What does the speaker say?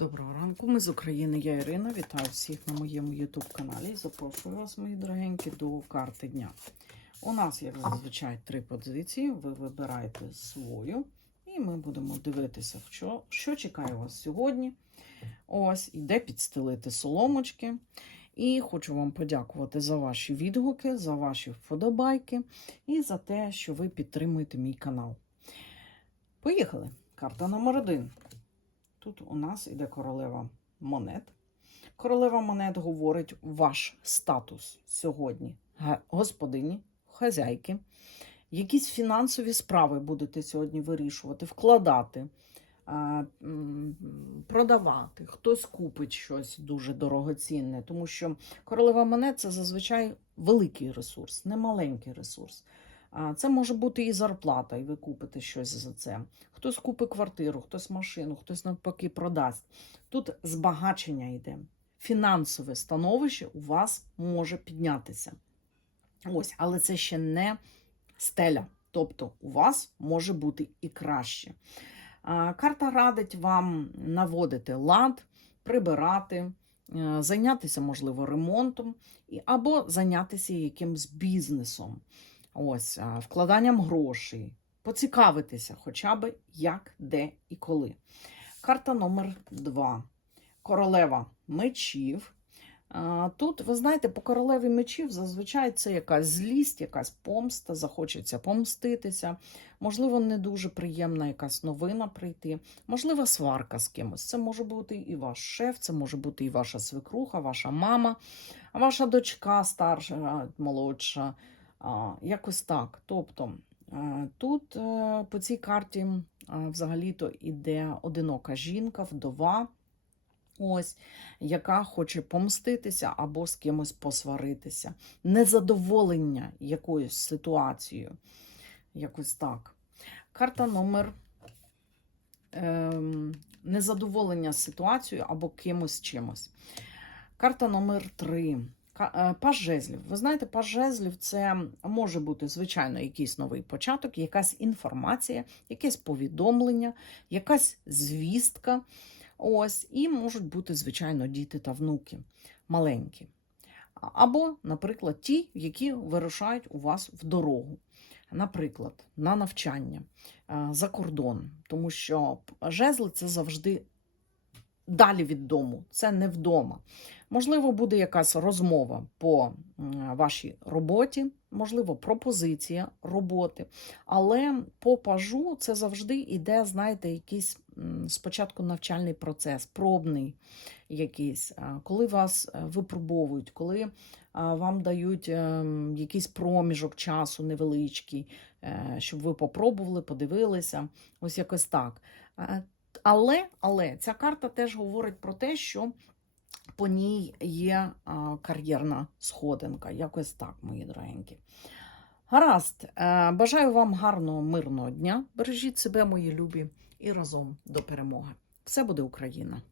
Доброго ранку, ми з України. Я Ірина. Вітаю всіх на моєму YouTube каналі. Запрошую вас, мої дорогенькі, до карти дня. У нас, як зазвичай, три позиції. Ви вибираєте свою, і ми будемо дивитися, що, що чекає вас сьогодні. Ось, іде підстелити соломочки. І хочу вам подякувати за ваші відгуки, за ваші вподобайки і за те, що ви підтримуєте мій канал. Поїхали! Карта номер один. Тут у нас іде королева монет. Королева монет говорить ваш статус сьогодні. Господині, хазяйки. Якісь фінансові справи будете сьогодні вирішувати, вкладати, продавати. Хтось купить щось дуже дорогоцінне, тому що королева монет це зазвичай великий ресурс, не маленький ресурс. Це може бути і зарплата, і ви купите щось за це. Хтось купить квартиру, хтось машину, хтось навпаки продасть. Тут збагачення йде. Фінансове становище у вас може піднятися. Ось, але це ще не стеля. Тобто у вас може бути і краще. Карта радить вам наводити лад, прибирати, е, зайнятися, можливо, ремонтом або зайнятися якимсь бізнесом, ось, вкладанням грошей, поцікавитися хоча б як, де і коли. Карта номер два. Королева мечів. Тут, ви знаєте, по королеві мечів зазвичай це якась злість, якась помста, захочеться помститися. Можливо, не дуже приємна якась новина прийти, можливо, сварка з кимось. Це може бути і ваш шеф, це може бути і ваша свекруха, ваша мама, ваша дочка старша, молодша. Якось так. Тобто е, тут е, по цій карті е, взагалі-то іде одинока жінка, вдова, ось, яка хоче помститися або з кимось посваритися. Незадоволення якоюсь ситуацією. Якось так. Карта номер ем, незадоволення ситуацією або кимось чимось. Карта номер 3 Е, пажезлів. Ви знаєте, пажезлів це може бути, звичайно, якийсь новий початок, якась інформація, якесь повідомлення, якась звістка. Ось, І можуть бути, звичайно, діти та внуки маленькі. Або, наприклад, ті, які вирушають у вас в дорогу. Наприклад, на навчання е, за кордон, тому що жезли це завжди далі від дому, це не вдома. Можливо, буде якась розмова по вашій роботі, можливо, пропозиція роботи. Але по пажу це завжди іде, знаєте, якийсь спочатку навчальний процес, пробний якийсь, коли вас е, випробовують, коли вам дають ем, якийсь проміжок часу невеличкий, е, щоб ви попробували, подивилися. Ось якось так. Але, але ця карта теж говорить про те, що по ній є кар'єрна сходинка. Якось так, мої дорогенькі. Гаразд, Е, бажаю вам гарного, мирного дня. Бережіть себе, мої любі, і разом до перемоги. Все буде Україна!